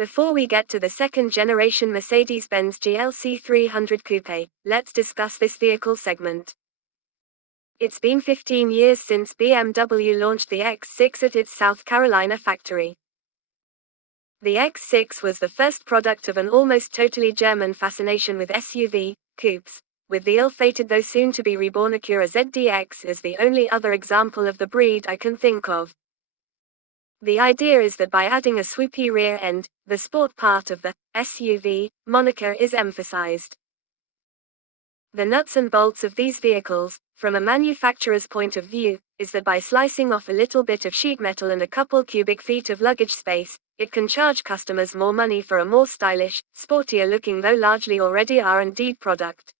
Before we get to the second-generation Mercedes-Benz GLC300 Coupe, let's discuss this vehicle segment. It's been 15 years since BMW launched the X6 at its South Carolina factory. The X6 was the first product of an almost totally German fascination with SUV, coupes, with the ill-fated though soon-to-be reborn Acura ZDX as the only other example of the breed I can think of. The idea is that by adding a swoopy rear end, the sport part of the SUV moniker is emphasized. The nuts and bolts of these vehicles, from a manufacturer's point of view, is that by slicing off a little bit of sheet metal and a couple cubic feet of luggage space, it can charge customers more money for a more stylish, sportier-looking though largely already R&D product.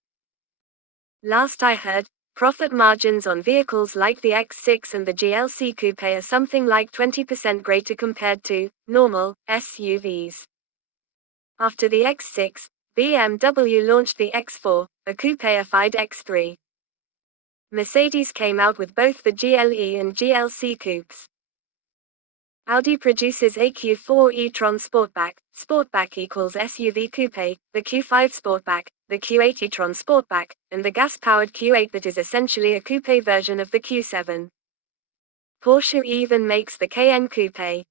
Last I heard, profit margins on vehicles like the X6 and the GLC Coupe are something like 20% greater compared to normal SUVs. After the X6, BMW launched the X4, a coupe-ified X3. Mercedes came out with both the GLE and GLC coupes. Audi produces a Q4 e-tron Sportback. Sportback equals SUV coupe, the Q5 Sportback, the Q8 e-tron Sportback, and the gas-powered Q8 that is essentially a coupe version of the Q7. Porsche even makes the Cayenne Coupe.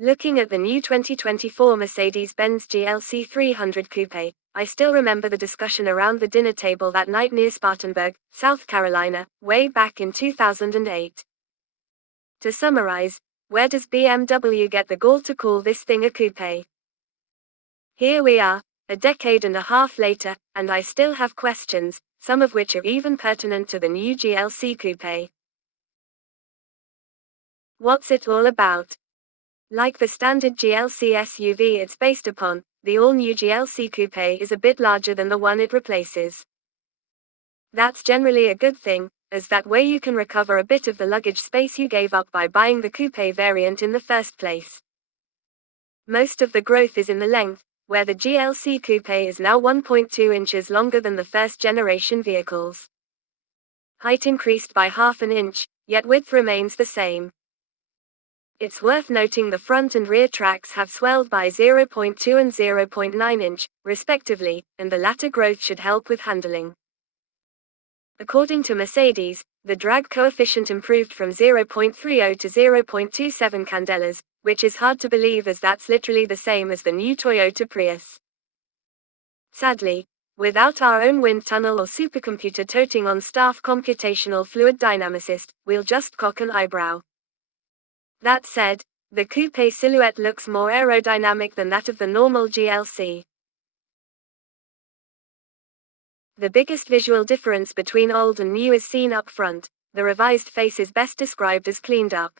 Looking at the new 2024 Mercedes-Benz GLC300 Coupe, I still remember the discussion around the dinner table that night near Spartanburg, South Carolina, way back in 2008. To summarize, where does BMW get the gall to call this thing a coupe? Here we are, a decade and a half later, and I still have questions, some of which are even pertinent to the new GLC Coupe. What's it all about? Like the standard GLC SUV it's based upon, the all-new GLC Coupe is a bit larger than the one it replaces. That's generally a good thing, as that way you can recover a bit of the luggage space you gave up by buying the coupe variant in the first place. Most of the growth is in the length, where the GLC Coupe is now 1.2 inches longer than the first-generation vehicles. Height increased by ½ inch, yet width remains the same. It's worth noting the front and rear tracks have swelled by 0.2 and 0.9 inch, respectively, and the latter growth should help with handling. According to Mercedes, the drag coefficient improved from 0.30 to 0.27 candelas, which is hard to believe as that's literally the same as the new Toyota Prius. Sadly, without our own wind tunnel or supercomputer toting on staff computational fluid dynamicist, we'll just cock an eyebrow. That said, the coupe silhouette looks more aerodynamic than that of the normal GLC. The biggest visual difference between old and new is seen up front. The revised face is best described as cleaned up.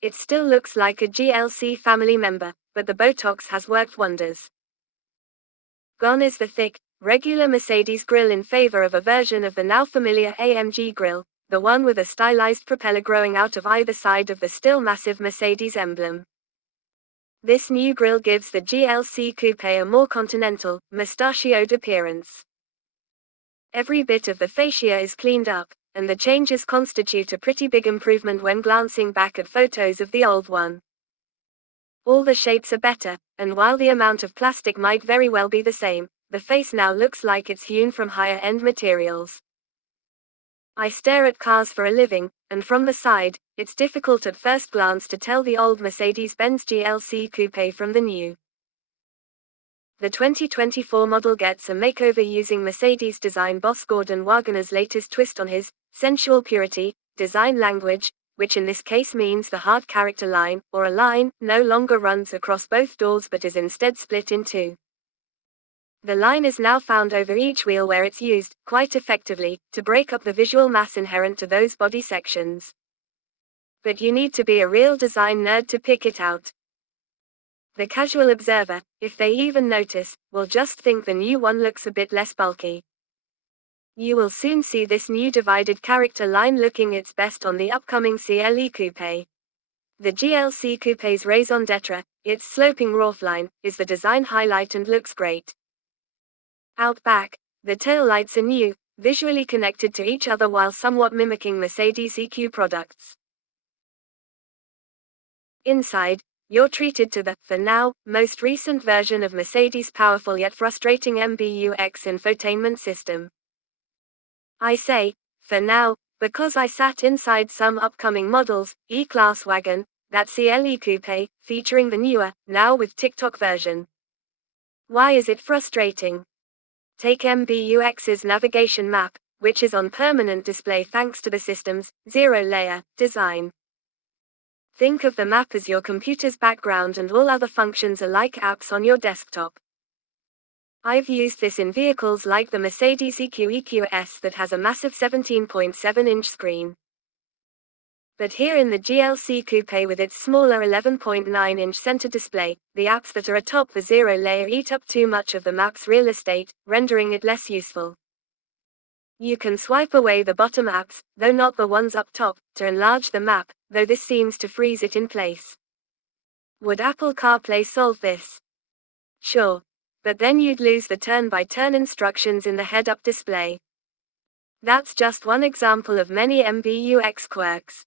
It still looks like a GLC family member, but the Botox has worked wonders. Gone is the thick, regular Mercedes grille in favor of a version of the now familiar AMG grille, the one with a stylized propeller growing out of either side of the still massive Mercedes emblem. This new grille gives the GLC Coupe a more continental, mustachioed appearance. Every bit of the fascia is cleaned up, and the changes constitute a pretty big improvement when glancing back at photos of the old one. All the shapes are better, and while the amount of plastic might very well be the same, the face now looks like it's hewn from higher-end materials. I stare at cars for a living, and from the side, it's difficult at first glance to tell the old Mercedes-Benz GLC Coupe from the new. The 2024 model gets a makeover using Mercedes design boss Gordon Wagoner's latest twist on his sensual purity design language, which in this case means the hard character line, or a line, no longer runs across both doors but is instead split in two. The line is now found over each wheel where it's used, quite effectively, to break up the visual mass inherent to those body sections. But you need to be a real design nerd to pick it out. The casual observer, if they even notice, will just think the new one looks a bit less bulky. You will soon see this new divided character line looking its best on the upcoming CLE Coupe. The GLC Coupe's raison d'etre, its sloping roofline, is the design highlight and looks great. Out back, the taillights are new, visually connected to each other while somewhat mimicking Mercedes EQ products. Inside, you're treated to the, for now, most recent version of Mercedes' powerful yet frustrating MBUX infotainment system. I say, for now, because I sat inside some upcoming models, E-Class wagon, that GLE Coupe, featuring the newer, now with TikTok version. Why is it frustrating? Take MBUX's navigation map, which is on permanent display thanks to the system's zero-layer design. Think of the map as your computer's background and all other functions are like apps on your desktop. I've used this in vehicles like the Mercedes EQS that has a massive 17.7-inch screen. But here in the GLC Coupe with its smaller 11.9-inch center display, the apps that are atop the zero layer eat up too much of the map's real estate, rendering it less useful. You can swipe away the bottom apps, though not the ones up top, to enlarge the map, though this seems to freeze it in place. Would Apple CarPlay solve this? Sure. But then you'd lose the turn-by-turn instructions in the head-up display. That's just one example of many MBUX quirks.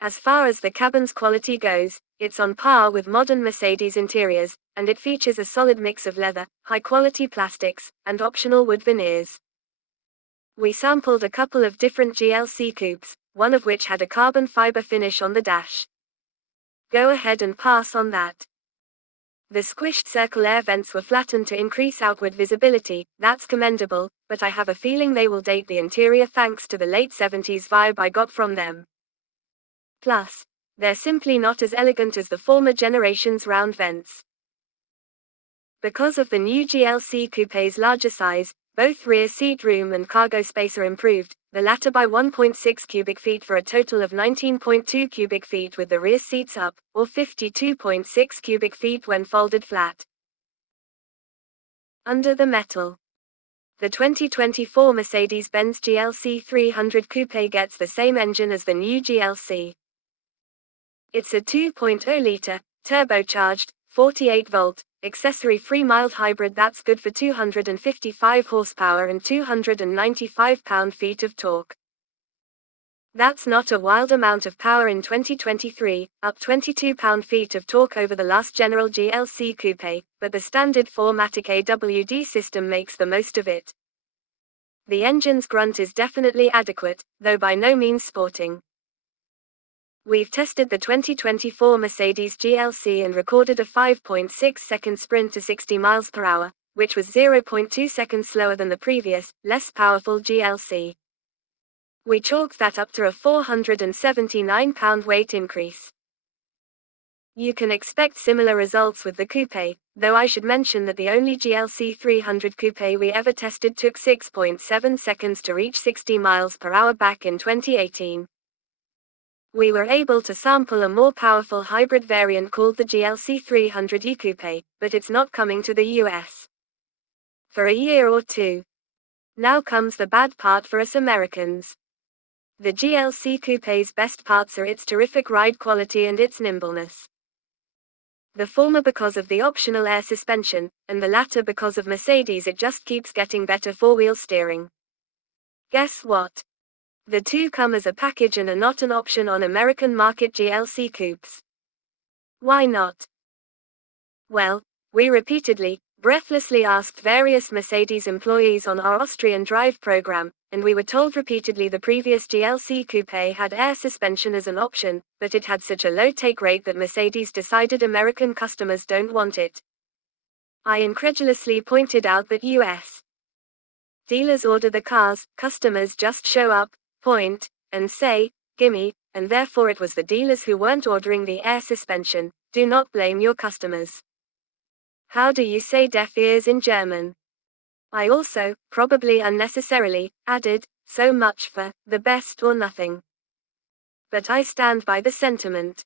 As far as the cabin's quality goes, it's on par with modern Mercedes interiors, and it features a solid mix of leather, high-quality plastics, and optional wood veneers. We sampled a couple of different GLC coupes, one of which had a carbon fiber finish on the dash. Go ahead and pass on that. The squished circle air vents were flattened to increase outward visibility, that's commendable, but I have a feeling they will date the interior thanks to the late 70s vibe I got from them. Plus, they're simply not as elegant as the former generation's round vents. Because of the new GLC Coupe's larger size, both rear seat room and cargo space are improved, the latter by 1.6 cubic feet for a total of 19.2 cubic feet with the rear seats up, or 52.6 cubic feet when folded flat. Under the metal. The 2024 Mercedes-Benz GLC300 Coupe gets the same engine as the new GLC. It's a 2.0-liter, turbocharged, 48-volt, accessory-free mild hybrid that's good for 255 horsepower and 295 pound-feet of torque. That's not a wild amount of power in 2023, up 22 pound-feet of torque over the last general GLC Coupe, but the standard 4MATIC AWD system makes the most of it. The engine's grunt is definitely adequate, though by no means sporting. We've tested the 2024 Mercedes GLC and recorded a 5.6-second sprint to 60 miles per hour, which was 0.2 seconds slower than the previous, less powerful GLC. We chalked that up to a 479-pound weight increase. You can expect similar results with the Coupe, though I should mention that the only GLC 300 Coupe we ever tested took 6.7 seconds to reach 60 miles per hour back in 2018. We were able to sample a more powerful hybrid variant called the GLC 300 E-Coupe, but it's not coming to the US for a year or two. Now comes the bad part for us Americans. The GLC Coupe's best parts are its terrific ride quality and its nimbleness. The former because of the optional air suspension, and the latter because of Mercedes it just keeps getting better four-wheel steering. Guess what? The two come as a package and are not an option on American market GLC coupes. Why not? Well, we repeatedly, breathlessly asked various Mercedes employees on our Austrian Drive program, and we were told repeatedly the previous GLC Coupe had air suspension as an option, but it had such a low take rate that Mercedes decided American customers don't want it. I incredulously pointed out that US dealers order the cars, customers just show up, point, and say, gimme, and therefore it was the dealers who weren't ordering the air suspension. Do not blame your customers. How do you say deaf ears in German? I also, probably unnecessarily, added, so much for the best or nothing. But I stand by the sentiment.